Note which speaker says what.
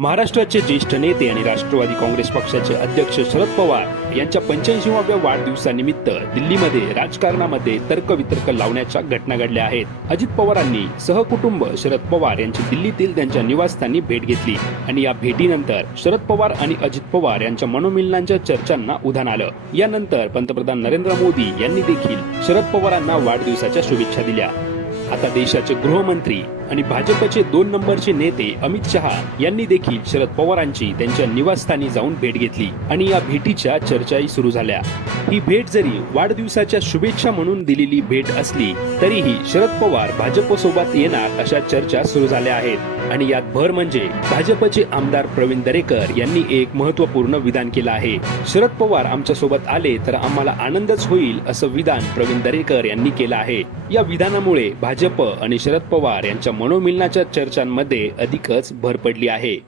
Speaker 1: महाराष्ट्राचे ज्येष्ठ नेते आणि राष्ट्रवादी काँग्रेस पक्षाचे अध्यक्ष शरद पवार यांच्या पंच्याऐंशीव्या वाढदिवसानिमित्त दिल्लीमध्ये राजकारणामध्ये तर्कवितर्क लावण्याच्या घटना घडल्या आहेत. अजित पवारांनी सहकुटुंब शरद पवार यांची दिल्लीतील त्यांच्या निवासस्थानी भेट घेतली आणि या भेटीनंतर शरद पवार आणि अजित पवार यांच्या मनोमिलनांच्या चर्चांना उधाण आलं. यानंतर पंतप्रधान नरेंद्र मोदी यांनी देखील शरद पवारांना वाढदिवसाच्या शुभेच्छा दिल्या. आता देशाचे गृहमंत्री आणि भाजपचे दोन नंबरचे नेते अमित शहा यांनी देखील शरद पवारांची त्यांच्या निवासस्थानी जाऊन भेट घेतली आणि या भेटीच्या चर्चाही सुरू झाल्या. ही भेट जरी वाढदिवसाच्या शुभेच्छा म्हणून दिलेली भेट असली तरीही शरद पवार भाजपसोबत येणार अशा चर्चा सुरू झाल्या आहेत. आणि यात भर म्हणजे भाजपचे आमदार प्रवीण दरेकर यांनी एक महत्त्वपूर्ण विधान केलं आहे. शरद पवार आमच्यासोबत आले तर आम्हाला आनंदच होईल असं विधान प्रवीण दरेकर यांनी केलं आहे. या विधानामुळे भाजप आणि शरद पवार यांच्या मनोमिलनाच्या चर्चांमध्ये अधिकच भर पडली आहे.